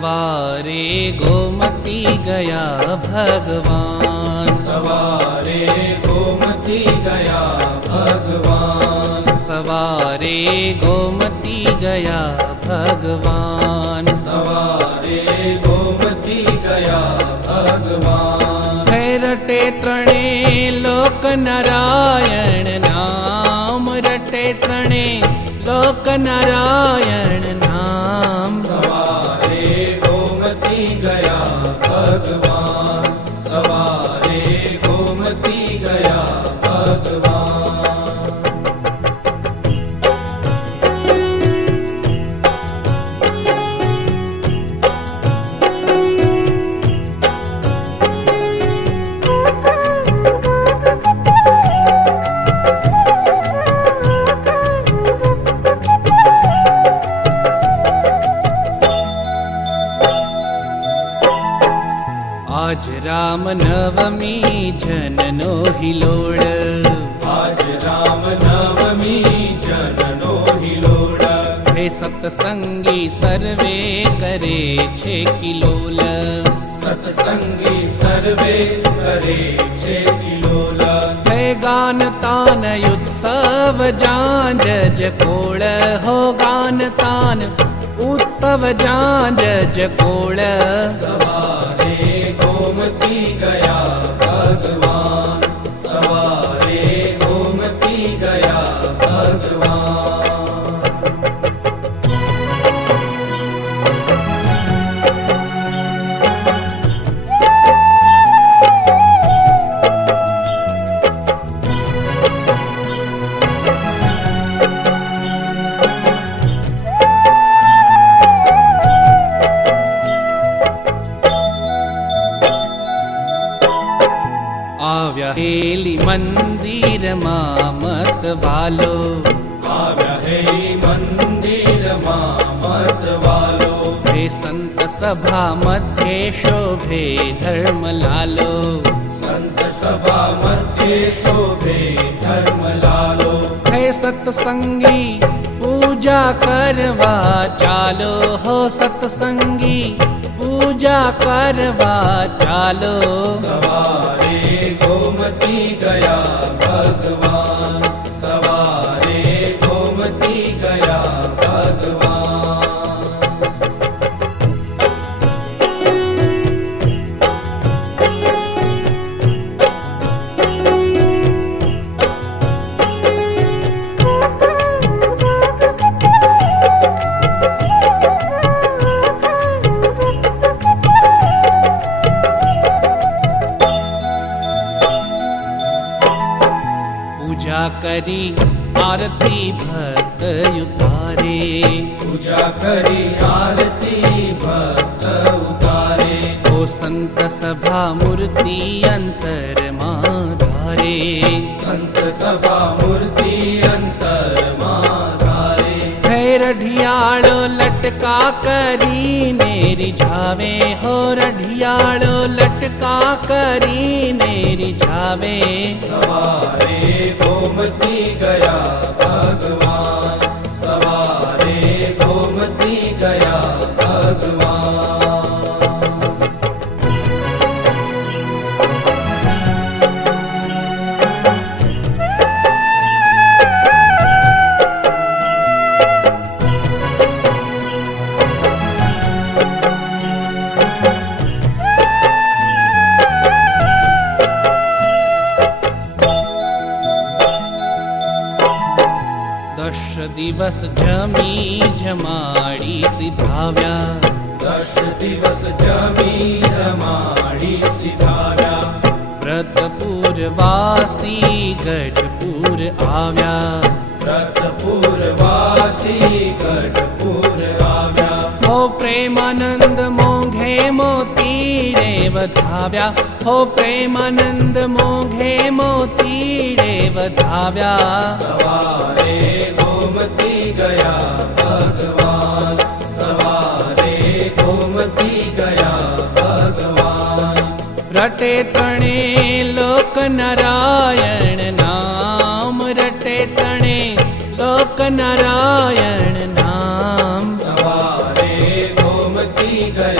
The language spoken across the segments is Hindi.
सवारे गोमती गया भगवान, सवारे गोमती गया भगवान, सवारे गोमती गया भगवान, सवारे गोमती गया भगवान। रटे त्रणे लोक नारायण नाम, रटे त्रणे लोक नारायण नाम। सवारे गोमती गया भगवान, सवारे गोमती गया भगवान। आज राम नवमी जननो हिलोड़, आज राम नवमी जननो हिलोड़। हे सत्संगी सर्वे करे छे किलोल, सत्संगी सर्वे करे छे किलोल। हे गान तान उत्सव जांज जकोड़, हो गान तान उत्सव जांज जकोड़। सवारे गोमती गया भगवान, सवारे गोमती गया भगवान। આવ્યા હેલી મંદિર માં મત વાલો, આવ્યા હે મંદિર માં મત વાલો। હે સંત સભા મધ્યે શોભે ધર્મ લાલો, संत सभा मध्य शोभे धर्म लालो। હે સત્સંગી પૂજા કરવા ચાલો, હો સત્સંગી પૂજા કરવા ચાલો। सवारे गोमती गया भगवान, सवारे गोमती गया भगवान। પૂજા કરી આરતી ભક્ત ઉતારે, पूजा करी आरती भक्त उतारे। ઓ સંત સભા મૂર્તિ અંતર માં ધારે, संत सभा मूर्ति अंतर माधारे। હે રઢિયાળો લટકા કરીને રીઝાવે, હો રઢિયાળો લટકા કરીને રીઝાવે। सवारे गोमती गया भगवान, सवारे गोमती गया भगवान। દિવસ જમી જમાડી સિધાવ્યા, 10 દિવસ જમી જમાડી સિધાવ્યા। વ્રતપુરવાસી ગઢપુર આવ્યા, વ્રતપુર વાસી ગઢપુર આવ્યા। હો પ્રેમાનંદ મોઘે મોતીડે વધાવ્યા, હો પ્રેમાનંદ મોઘે મોતીડે વધાવ્યા। सवारे गोमती गया भगवान, सवारे गोमती गया भगवान। रटे तणे लोक नारायण नाम, रटे तणे लोक नारायण नाम। सवारे गोमती गया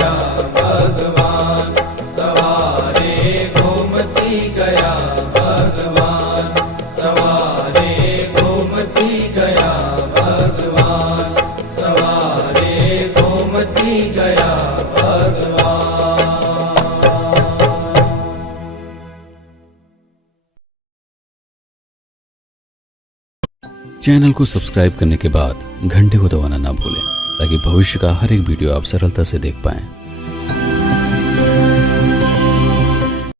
चैनल को सब्सक्राइब करने के बाद घंटे को दबाना ना भूलें ताकि भविष्य का हर एक वीडियो आप सरलता से देख पाएं।